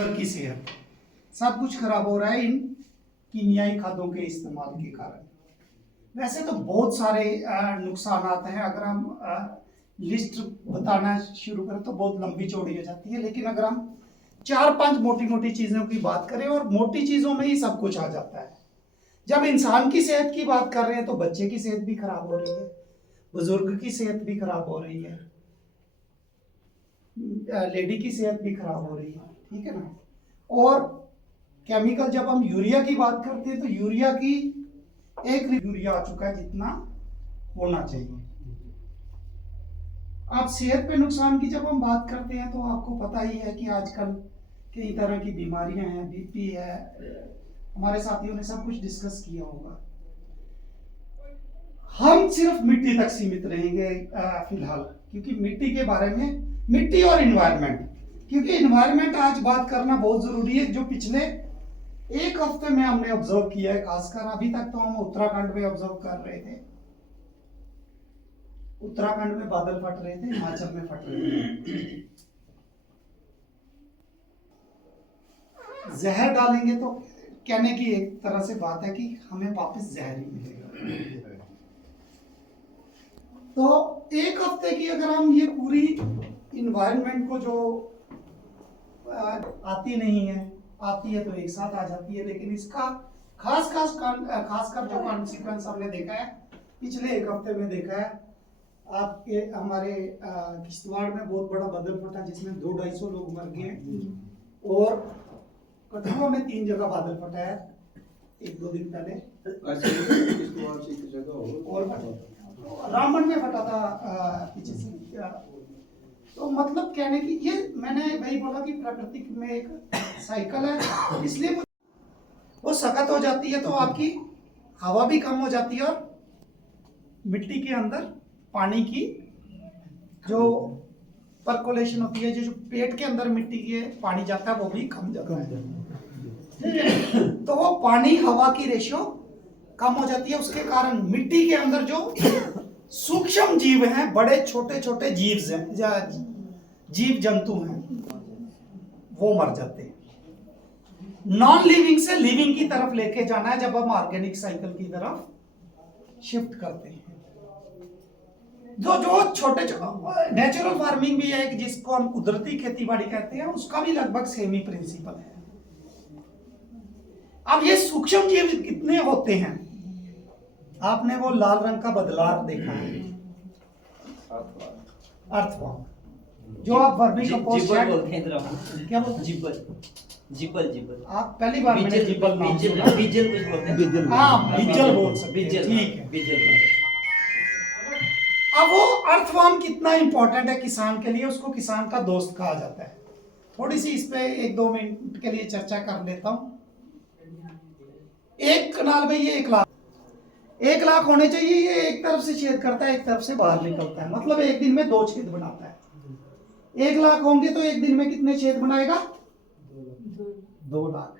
जानवर की सेहत, सब कुछ खराब हो रहा है इन कीमियाई खादों के इस्तेमाल के कारण। वैसे तो बहुत सारे नुकसान हैं, अगर हम लिस्ट बताना शुरू करें तो बहुत लंबी चौड़ी हो जाती है, लेकिन अगर हम 4-5 मोटी मोटी चीज़ों की बात करें, और मोटी चीज़ों में ही सब कुछ आ जाता है। जब इंसान की सेहत की बात कर रहे हैं तो बच्चे की सेहत भी खराब हो रही है, बुजुर्ग की सेहत भी खराब हो रही है, लेडी की सेहत भी खराब हो रही है, ठीक है ना। और केमिकल, जब हम यूरिया की बात करते हैं तो यूरिया की एक यूरिया आ चुका है जितना होना चाहिए। अब सेहत पे नुकसान की जब हम बात करते हैं तो आपको पता ही है कि आजकल कई तरह की बीमारियां हैं, बीपी है, हमारे साथियों ने सब कुछ डिस्कस किया होगा। हम सिर्फ मिट्टी तक सीमित रहेंगे फिलहाल, क्योंकि मिट्टी के बारे में, मिट्टी और इन्वायरमेंट, क्योंकि इन्वायरमेंट आज बात करना बहुत जरूरी है। जो पिछले एक हफ्ते में हमने ऑब्जर्व किया है, खासकर अभी तक तो हम उत्तराखंड में ऑब्जर्व कर रहे थे, उत्तराखंड में बादल फट रहे थे, हिमाचल में फट रहे थे। जहर डालेंगे तो कहने की एक तरह से बात है कि हमें वापस जहर ही मिलेगा। तो एक हफ्ते की अगर हम ये पूरी इन्वायरमेंट को, जो आती नहीं है, आती है तो एक साथ आ जाती है, लेकिन इसका खासकर जो कॉन्सिक्वेंस हमने देखा है पिछले एक हफ्ते में देखा है, आपके हमारे किश्तवाड़ में बहुत बड़ा बादल फटा जिसमें 200-250 लोग मर गए, और कठुआ में 3 जगह बादल फटा है 1-2 दिन पहले, और रामबन में फटा था पीछे से। तो मतलब कहने की ये, मैंने वही बोला कि प्रकृति में एक साइकिल है, इसलिए वो सख्त हो जाती है तो आपकी हवा भी कम हो जाती है, और मिट्टी के अंदर पानी की जो परकोलेशन होती है, जो पेट के अंदर मिट्टी के पानी जाता है वो भी कम जाता है, तो वो पानी हवा की रेशियो कम हो जाती है। उसके कारण मिट्टी के अंदर जो सूक्ष्म जीव हैं, बड़े छोटे छोटे जीव जंतु हैं, वो मर जाते हैं। नॉन लिविंग से लिविंग की तरफ लेके जाना है जब हम ऑर्गेनिक साइकिल की तरफ शिफ्ट करते हैं। जो छोटे नेचुरल फार्मिंग भी है, जिसको हम कुदरती खेती बाड़ी कहते हैं, उसका भी लगभग सेम ही प्रिंसिपल है। अब ये सूक्ष्म जीव कितने होते हैं, आपने वो लाल रंग का बदलाव देखा है, अर्थवर्म, जो आप वर्मी कंपोस्ट बोलते हैं, क्या बोलते हैं, जिब्बल आप पहली बार मैंने जिब्बल नाम सुना, बीजल कुछ बोलते हैं, हाँ बीजल बोल सकते हैं, ठीक है बीजल। अब वो अर्थवर्म कितना इंपॉर्टेंट है किसान के लिए, उसको किसान का दोस्त कहा जाता है। थोड़ी सी इस पे 1-2 मिनट के लिए चर्चा कर लेता हूं। एक कनाल में ये 1 लाख होने चाहिए, ये एक तरफ से छेद करता है, एक तरफ से बाहर निकलता है, मतलब एक दिन में 2 छेद बनाता है। 1 लाख होंगे तो एक दिन में कितने छेद बनाएगा, 2 लाख।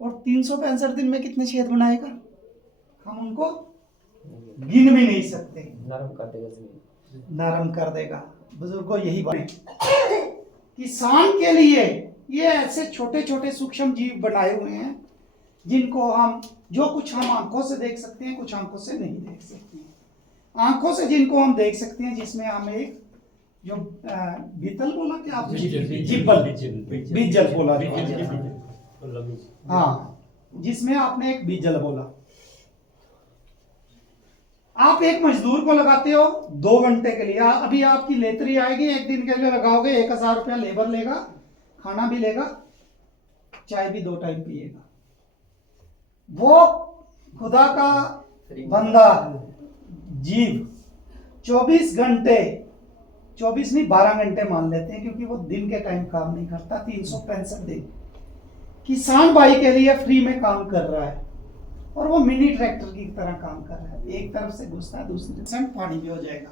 और 365 दिन में कितने छेद बनाएगा, हम उनको गिन भी नहीं सकते, नरम कर देगा। बुजुर्गों यही बात, किसान के लिए ये ऐसे छोटे छोटे सूक्ष्म जीव बनाए हुए हैं, जिनको हम, जो कुछ हम आंखों से देख सकते हैं, कुछ आंखों से नहीं देख सकते हैं। आंखों से जिनको हम देख सकते हैं, जिसमें हम एक जो बीतल बोला कि आप बीजल बोला, हाँ जिसमें आपने एक बीजल बोला। आप एक मजदूर को लगाते हो 2 घंटे के लिए, अभी आपकी लेतरी आएगी, एक दिन के लिए लगाओगे, 1000 रुपया लेबर लेगा, खाना भी लेगा, चाय भी 2 टाइम पिएगा। वो खुदा का बंदा जीव 24 घंटे, 24 नहीं 12 घंटे मान लेते हैं, क्योंकि वो दिन के टाइम काम नहीं करता, 365 दिन किसान भाई के लिए फ्री में काम कर रहा है, और वो मिनी ट्रैक्टर की तरह काम कर रहा है। एक तरफ से घुसता है, दूसरी तरफ पानी भी हो जाएगा।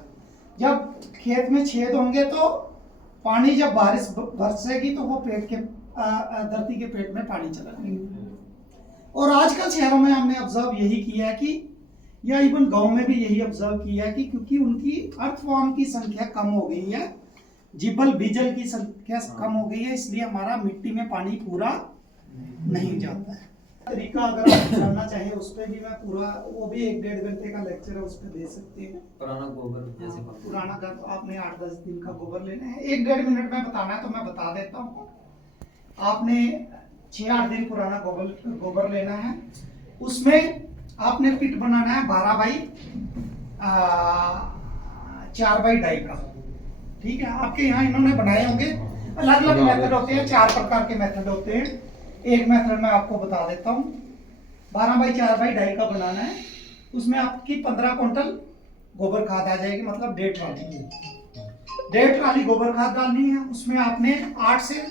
जब खेत में छेद होंगे तो पानी, जब बारिश बरसेगी तो वो पेट के धरती के पेट में पानी चला जाएगा। और आजकल शहरों में हमने ऑब्जर्व यही किया है कि, या इवन गांव में भी यही ऑब्जर्व किया है कि, क्योंकि उनकी अर्थवर्म की संख्या कम हो गई है, जिबल बीजल की संख्या कम हो गई है, इसलिए हमारा मिट्टी में पानी पूरा नहीं जाता है। तरीका अगर आप जानना चाहें उस पर भी मैं पूरा, वो भी 1-1.5 घंटे का लेक्चर है, उस पर दे सकते हैं। पुराना गोबर जैसे पुराना घर तो आपने 8-10 दिन का गोबर लेना है, 1-1.5 मिनट में बताना है तो मैं बता देता हूँ। आपने 6-8 दिन पुराना गोबर लेना है, उसमें आपने पिट बनाना है 12 बाई 4x2 का। ठीक है, आपके यहाँ इन्होंने बनाए होंगे, अलग अलग मेथड होते हैं, 4 प्रकार के मेथड होते हैं। एक मेथड मैं आपको बता देता हूँ, 12 बाई 4x2 का बनाना है। उसमें आपकी 15 क्विंटल गोबर खाद आ जाएगी, मतलब 1.5 ट्राली गोबर खाद डालनी है। उसमें आपने 8 से